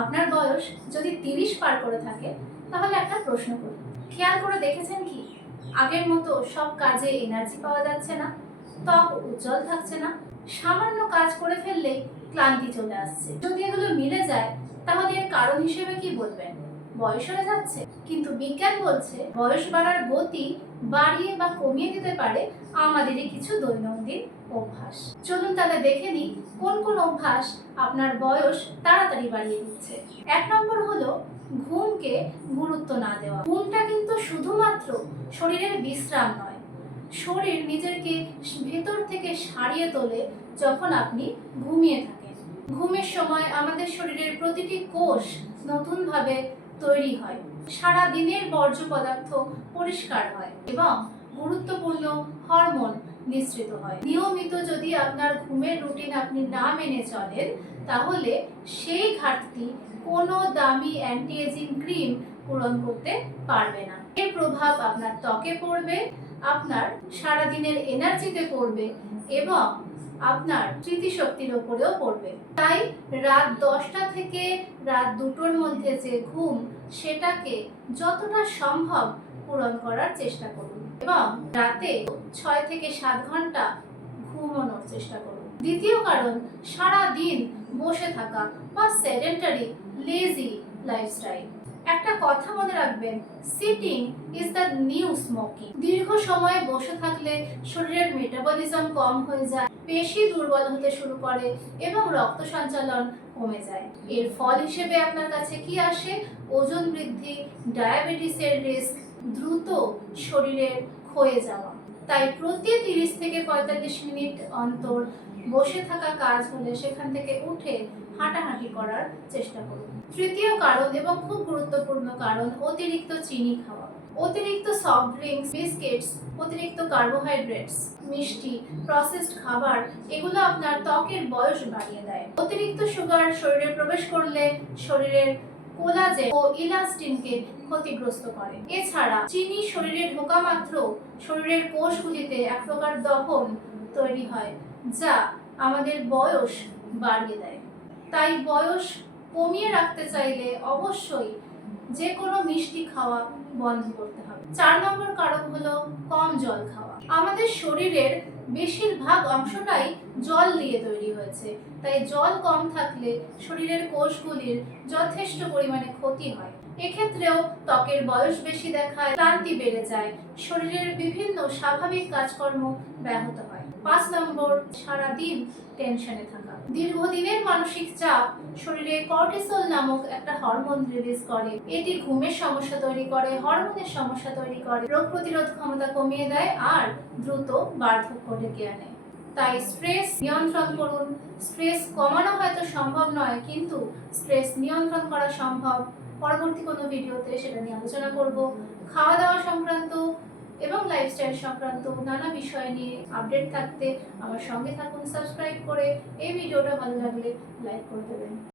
আপনার বয়স যদি 30 পার করে থাকে তাহলে একটা প্রশ্ন করি, খেয়াল করে দেখেছেন কি আগের মতো সব কাজে এনার্জি পাওয়া যাচ্ছে না, ত্বক উজ্জ্বল থাকছে না, সামান্য কাজ করে ফেললেই ক্লান্তি চলে আসছে। যদি এগুলো মিলে যায় তাহলে এর কারণ হিসেবে কি বলবেন? বয়স হয়ে যাচ্ছে? কিন্তু বিজ্ঞান বলছে বয়স বাড়ার গতি বাড়িয়ে বা কমিয়ে দিতে পারে আমাদেরই কিছু দৈনন্দিন অভ্যাস। চলুন তাহলে দেখে নিই কোন কোন অভ্যাস আপনার বয়স তাড়াতাড়ি বাড়িয়ে দিচ্ছে। 1 নম্বর হলো ঘুমকে গুরুত্ব না দেওয়া। ঘুমটা কিন্তু শুধুমাত্র শরীরের বিশ্রাম নয়, শরীর নিজেকে ভেতর থেকে সারিয়ে তোলে যখন আপনি ঘুমিয়ে থাকেন। ঘুমের সময় আমাদের শরীরের প্রতিটি কোষ নতুনভাবে তৈরি হয়, সারা দিনের বর্জ্য পদার্থ পরিষ্কার হয় এবং গুরুত্বপূর্ণ হরমোন নিঃসৃত হয়। নিয়মিত যদি আপনার ঘুমের রুটিন আপনি না মেনে চলেন তাহলে সেই ঘাটতি কোনো দামি অ্যান্টি এজিং ক্রিম পূরণ করতে পারবে না। এর প্রভাব আপনার ত্বকে পড়বে, আপনার সারাদিনের এনার্জিতে পড়বে এবং আপনার স্মৃতিশক্তির উপরেও পড়বে। তাই রাত 10টা থেকে রাত 2টোর মধ্যে যে ঘুম, সেটাকে যতটা সম্ভব পূরণ করার চেষ্টা করুন এবং রাতে 6 থেকে 7 ঘন্টা ঘুমানোর চেষ্টা করুন। দ্বিতীয় কারণ, সারা দিন বসে থাকা বা সেডেন্টারি লেজি লাইফস্টাইল। একটা কথা মনে রাখবেন, sitting is the new smoking. দীর্ঘ সময় বসে থাকলে শরীরের মেটাবলিজম কম হয়ে যায়, পেশি দুর্বল হতে শুরু করে এবং রক্ত সঞ্চালন কমে যায়। এর ফল হিসেবে আপনার কাছে কি আসে? ওজন বৃদ্ধি, ডায়াবেটিসের রিস্ক, দ্রুত শরীরের ক্ষয়ে যাওয়া। তাই প্রতি 30 থেকে 45 মিনিট অন্তর বসে থাকা কাজ হলে সেখান থেকে উঠে হাঁটাহাঁটি করার চেষ্টা করুন। তৃতীয় কারণ এবং খুব গুরুত্বপূর্ণ কারণ, অতিরিক্ত চিনি খাওয়া। অতিরিক্ত সফট ড্রিঙ্কস, বিস্কিটস, অতিরিক্ত কার্বোহাইড্রেটস, মিষ্টি, প্রসেসড খাবার, এগুলো আপনার ত্বকের বয়স বাড়িয়ে দেয়। অতিরিক্ত সুগার শরীরে প্রবেশ করলে শরীরের কোলাজেন ও ইলাস্টিনকে ক্ষতিগ্রস্ত করে। এছাড়া চিনি শরীরে ঢোকা মাত্র শরীরের কোষগুলিতে এক প্রকার দহন তৈরি হয়, যা আমাদের বয়স বাড়িয়ে দেয়। তাই বয়স কমিয়ে রাখতে চাইলে অবশ্যই যে কোনো মিষ্টি খাওয়া বন্ধ করতে হবে। 4 নম্বর কারণ হলো কম জল খাওয়া। আমাদের শরীরের বেশিরভাগ অংশটাই জল দিয়ে তৈরি হয়েছে, তাই জল কম থাকলে শরীরের কোষগুলির যথেষ্ট পরিমাণে ক্ষতি হয়। এক্ষেত্রেও ত্বকের বয়স বেশি দেখায়, ক্লান্তি বেড়ে যায়, শরীরের বিভিন্ন স্বাভাবিক কাজকর্ম ব্যাহত হয়। 5 নম্বর, সারাদিন টেনশনে থাকা। দীর্ঘদিনের মানসিক চাপ শরীরে কর্টিসল নামক একটা হরমোন রিলিজ করে। এটি ঘুমের সমস্যা তৈরি করে, হরমোনের সমস্যা তৈরি করে, রোগ প্রতিরোধ ক্ষমতা কমিয়ে দেয় আর দ্রুত বার্ধক্য ডেকে আনে। তাই স্ট্রেস নিয়ন্ত্রণ করুন। স্ট্রেস কমানো হয়তো সম্ভব নয়, কিন্তু স্ট্রেস নিয়ন্ত্রণ করা সম্ভব। পরবর্তী কোনো ভিডিওতে সেটা নিয়ে আলোচনা করব। খাওয়া দাওয়া সংক্রান্ত এবং লাইফস্টাইল সংক্রান্ত নানা বিষয় নিয়ে আপডেট থাকতে আমার সঙ্গে থাকুন সাবস্ক্রাইব করে। এই ভিডিওটা ভালো লাগলে লাইক করে দেবেন।